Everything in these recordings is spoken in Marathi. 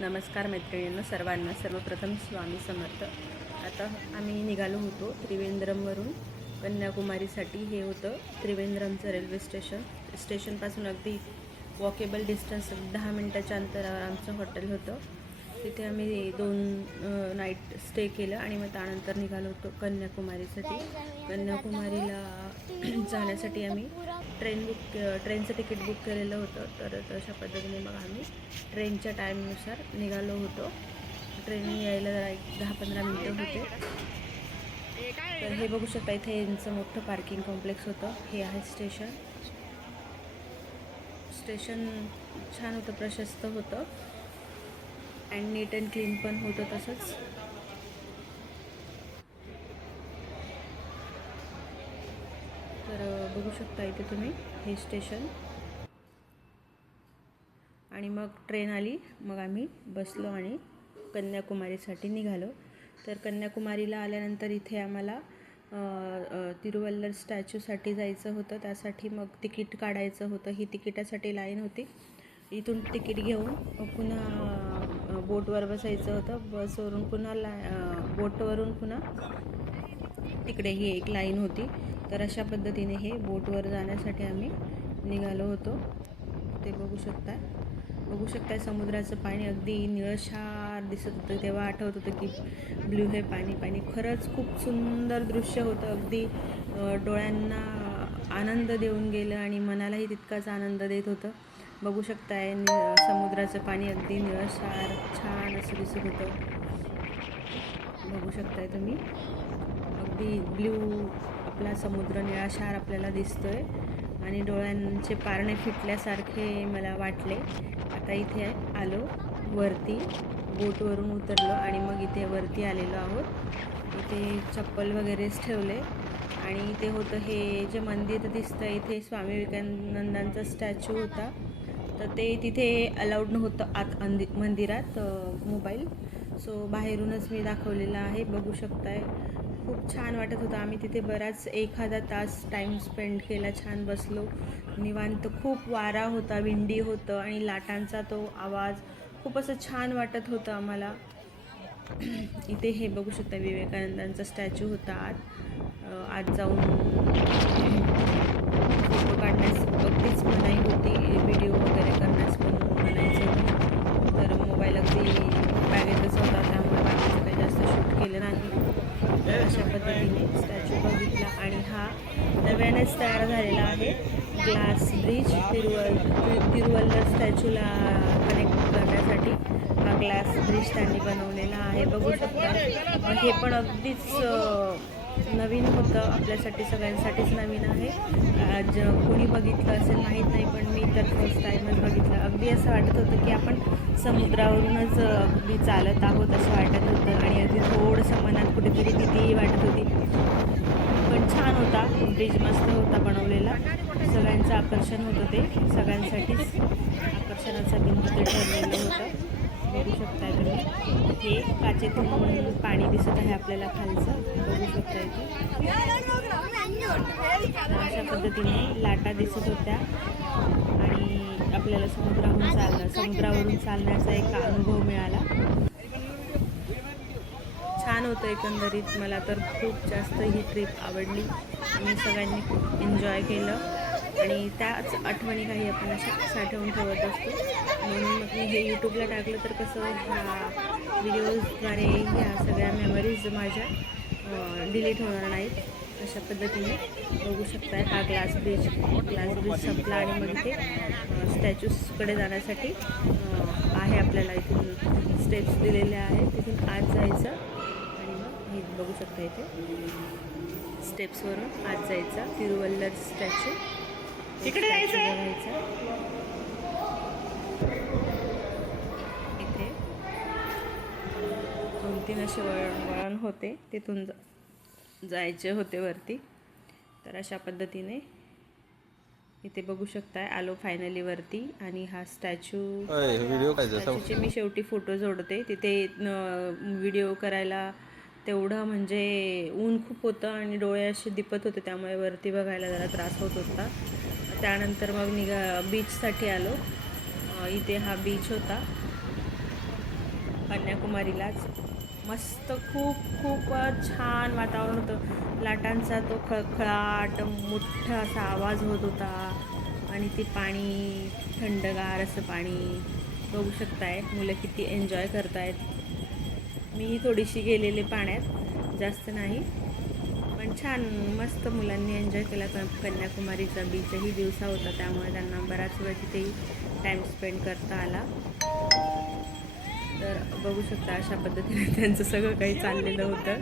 नमस्कार मैत्रिणींनो, सर्वांना सर्वप्रथम स्वामी समर्थ. आता आम्ही निघालो होतो त्रिवेंद्रमवरून कन्याकुमारीसाठी. हे होतं त्रिवेंद्रमचं रेल्वे स्टेशनपासून अगदी वॉकेबल डिस्टन्स 10 मिनटाच्या अंतरावर आमचं हॉटेल होतं. तिथे आम्ही 2 नाईट स्टे केलं आणि मग त्यानंतर निघालो होतो कन्याकुमारीसाठी. कन्याकुमारीला जाण्यासाठी आम्ही ट्रेनचं तिकीट बुक केलेलं होतं. तर तशा पद्धतीने मग आम्ही ट्रेनच्या टाईमनुसार निघालो होतो. ट्रेन यायला जरा 10-15 मिनटं होते. तर हे बघू शकता, इथे यांचं मोठं पार्किंग कॉम्प्लेक्स होतं. हे आहे स्टेशन छान होतं, प्रशस्त होतं अँड नीट अँड क्लीन पण होतं. तसंच तर बघू शकता इथे तुम्ही हे स्टेशन. आणि मग ट्रेन आली, मग आम्ही बसलो आणि कन्याकुमारीसाठी निघालो. तर कन्याकुमारीला आल्यानंतर इथे आम्हाला तिरुवल्लर स्टॅच्यूसाठी जायचं होतं. त्यासाठी मग तिकीट काढायचं होतं. ही तिकिटासाठी लाईन होती. इथून तिकीट घेऊन पुन्हा बोटवर बसायचं होतं. बसवरून पुन्हा बोटवरून पुन्हा तिकडे ही एक लाईन होती. तर अशा पद्धतीने हे बोटवर जाण्यासाठी आम्ही निघालो होतो. ते बघू शकताय समुद्राचं पाणी अगदी निळशार दिसत होतं. तेव्हा आठवत होतं की ब्ल्यू हे पाणी खरंच खूप सुंदर दृश्य होतं. अगदी डोळ्यांना आनंद देऊन गेलं आणि मनालाही तितकाच आनंद देत होतं. बघू शकताय समुद्राचं पाणी अगदी निळशार छान असं दिसत होतं. बघू शकताय तुम्ही, अगदी ब्ल्यू आपला समुद्र निळाशार आपल्याला दिसतोय आणि डोळ्यांचे पारणे फिटल्यासारखे मला वाटले. आता इथे आलो वरती, बोटवरून उतरलो आणि मग इथे वरती आलेलो आहोत. इथे चप्पल वगैरेच ठेवले आणि इथे होतं हे जे मंदिर दिसतं, इथे स्वामी विवेकानंदांचा स्टॅच्यू होता. तर ते तिथे अलाउड नव्हतं आत मंदिरात मोबाईल. सो बाहेरूनच मी दाखवलेला आहे. बघू शकताय, खूप छान वाटत होतं. आम्ही तिथे बराच 1 तास टाईम स्पेंड केला. छान बसलो निवांत. खूप वारा होता, विंडी होतं आणि लाटांचा तो आवाज खूप असं छान वाटत होतं आम्हाला. इथे हे बघू शकता, विवेकानंदांचा स्टॅच्यू होता. आत जाऊन फोटो काढण्यास अगदीच मनाई होती. व्हिडिओ वगैरे करण्यास पण म्हणायचं होती. तर मोबाईल अगदी बॅगेतच होता, त्यामुळे बाकीचं काही जास्त शूट केलं नाही. अशा पद्धतीने स्टॅच्यू बघितला आणि हा नव्यानेच तयार झालेला आहे ग्लास ब्रिज. तिरुवल्लर स्टॅच्यूला कनेक्ट करण्यासाठी हा ग्लास ब्रिज त्यांनी बनवलेला आहे. बघू शकता, हे पण अगदीच नवीन होतं आपल्यासाठी, सगळ्यांसाठीच नवीन आहे. कोणी बघितलं असेल माहीत नाही, पण मी तर फर्स्ट टाईमच बघितलं. अगदी असं वाटत होतं की आपण समुद्रावरूनच अगदी चालत आहोत असं वाटत होतं आणि अगदी थोडंसं मनात कुठेतरी भीतीही वाटत होती. पण छान होता ब्रिज, मस्त होता बनवलेला. सगळ्यांचं आकर्षण होतं, ते सगळ्यांसाठीच आकर्षणाचा बिंदू ते ठरलेलं होतं. बघू शकताय तुम्ही, हे काचेतून पाणी दिसत आहे आपल्याला खालचं. बघू शकताय की अशा पद्धतीने लाटा दिसत होत्या आणि आपल्याला समुद्रावरून चालण्याचा एक अनुभव मिळाला. छान होतं एकंदरीत. मला तर खूप जास्त ही ट्रिप आवडली. आम्ही सगळ्यांनी खूप एन्जॉय केलं आणि त्याच आठवणी काही आपण अशा साठवून ठेवत असतो. म्हणून मग मी हे यूट्यूबला टाकलं तर कसं ह्या व्हिडिओजद्वारे ह्या सगळ्या मेमरीज माझ्या डिलीट होणार नाहीत. अशा पद्धतीने बघू शकताय, हा ग्लास ब्रिज संपला आणि मग इथे स्टॅच्यूजकडे जाण्यासाठी आहे आपल्याला इथून स्टेप्स दिलेल्या आहेत. तिथून आत जायचं आणि मग हे बघू शकता, इथे स्टेप्सवरून आत जायचं. तिरुवल्लर स्टॅच्यू इकडे जायचं. इथे 2-3 असे वळण होते, तिथून जायचे होते वरती. तर अशा पद्धतीने इथे बघू शकताय, आलो फायनली वरती. आणि हा स्टॅच्यूचे मी शेवटी फोटो जोडते. तिथे व्हिडिओ करायला तेवढं म्हणजे ऊन खूप होतं आणि डोळे असे दिपत होते, त्यामुळे वरती बघायला जरा त्रास होत होता. त्यानंतर मग बीचसाठी आलो. इथे हा बीच होता. कन्याकुमारीलाच. मस्त खूप छान वातावरण होतं. लाटांचा तो खळखळाट मोठा असा आवाज होत होता आणि ते पाणी थंडगार असं पाणी बघू शकताय. मुलं किती एन्जॉय करतायत. मीही थोडीशी गेलेले पाण्यात, जास्त नाही, पण छान मस्त मुलांनी एन्जॉय केला. कन्याकुमारीचा बीचही दिवसा होता, त्यामुळे त्यांना बराच वेळ तिथेही टाईम स्पेंड करता आला. तर बघू शकता अशा पद्धतीने त्यांचं सगळं काही चाललेलं होतं.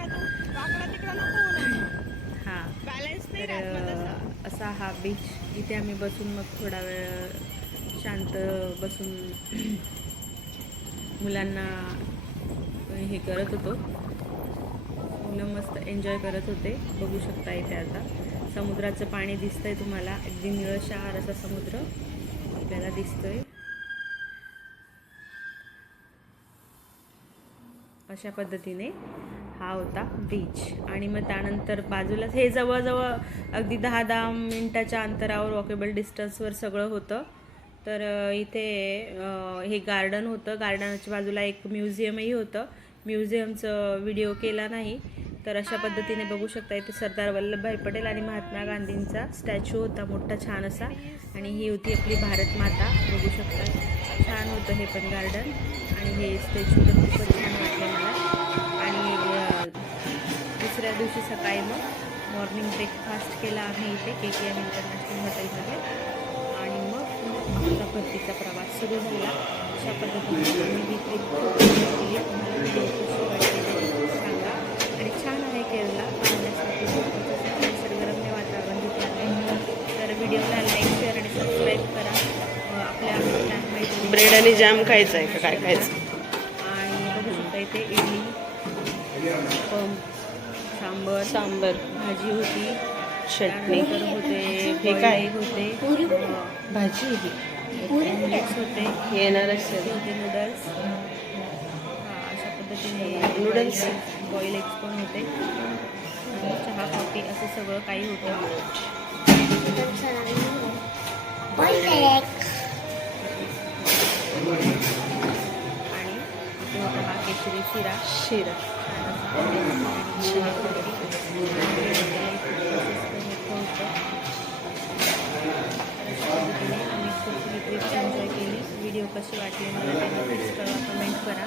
हां, तर असा हा बीच. इथे आम्ही बसून मग थोडा वेळ शांत बसून मुलांना हे करत होतो. मुलं मस्त एन्जॉय करत होते. बघू शकता इथे आता समुद्राचं पाणी दिसतंय तुम्हाला. अगदी निळशार असा समुद्र आपल्याला दिसतोय. अशा पद्धतीने हा होता बीच. आणि मग त्यानंतर बाजूलाच हे जवळजवळ अगदी 10-10 मिनटाच्या अंतरावर वॉकेबल डिस्टन्सवर सगळं होतं. तर इथे हे गार्डन होतं. गार्डनच्या बाजूला एक म्युझियमही होतं. म्युझियमचं व्हिडिओ केला नाही. तर अशा पद्धतीने बघू शकता इथे सरदार वल्लभभाई पटेल आणि महात्मा गांधींचा स्टॅच्यू होता मोठा छान असा. आणि ही होती आपली भारत माता. बघू शकता छान होतं हे पण गार्डन. आणि हे स्टॅच्यू तर खूपच छान वाटले मला. आणि दुसऱ्या दिवशी सकाळी मग मॉर्निंग ब्रेकफास्ट केला आम्ही इथे KKM इंटरनॅशनल हॉटेलमध्ये. आणि मग आपला परतीचा प्रवास सुरू झाला. अशा पद्धतीने आम्ही ही ट्रिप खूप एन्जॉय केली. तुम्हाला व्हिडिओ कशी वाटली सांगा. आणि छान आहे केरला पाहण्यासाठी. निसर्गरम्य वातावरण तिथे आहे. तर व्हिडिओला लाईक, शेअर आणि सबस्क्राईब करा. आपल्या प्लॅनमध्ये ब्रेड आणि जॅम खायचं आहे का काय खायचं? आणि बघू शकता इथे इडली, सांबर, भाजी होती, चटणी, होते, हे काय होते, भाजी ऑमलेट्स होते, येणारच होते नूडल्स. अशा पद्धतीने नूडल्स, बॉईल एग्स पण होते. आणि चहा कॉफी असं सगळं काही होतं. आणि इथे होता हा केशरी शिरा. आम्ही खूप ही ट्रिप एन्जॉय केली. व्हिडिओ कशी वाटली मला ते नक्कीच कळवा, कमेंट करा.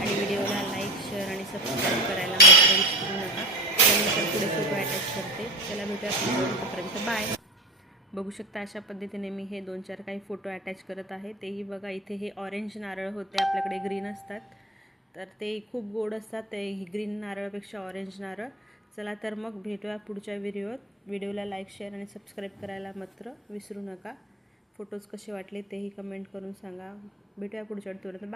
आणि व्हिडिओला लाईक, शेअर आणि सबस्क्राईब करायला मात्र विसरू नका. त्यानंतर पुढे फोटो अटॅच करते. चला भेटूया तोपर्यंत बाय. बघू शकता अशा पद्धतीने मी हे 2-4 काही फोटो अटॅच करत आहे. तेही बघा इथे हे ऑरेंज नारळ होते. आपल्याकडे ग्रीन असतात तर ते खूप गोड असतात. ते ग्रीन नारळापेक्षा ऑरेंज नारळ. चला तर मग भेटूया पुढच्या व्हिडिओत. व्हिडिओला लाईक, शेअर आणि सबस्क्राईब करायला मात्र विसरू नका. फोटोज कसे वाटले तेही कमेंट करून सांगा. भेटूया पुढच्या व्हिडिओत.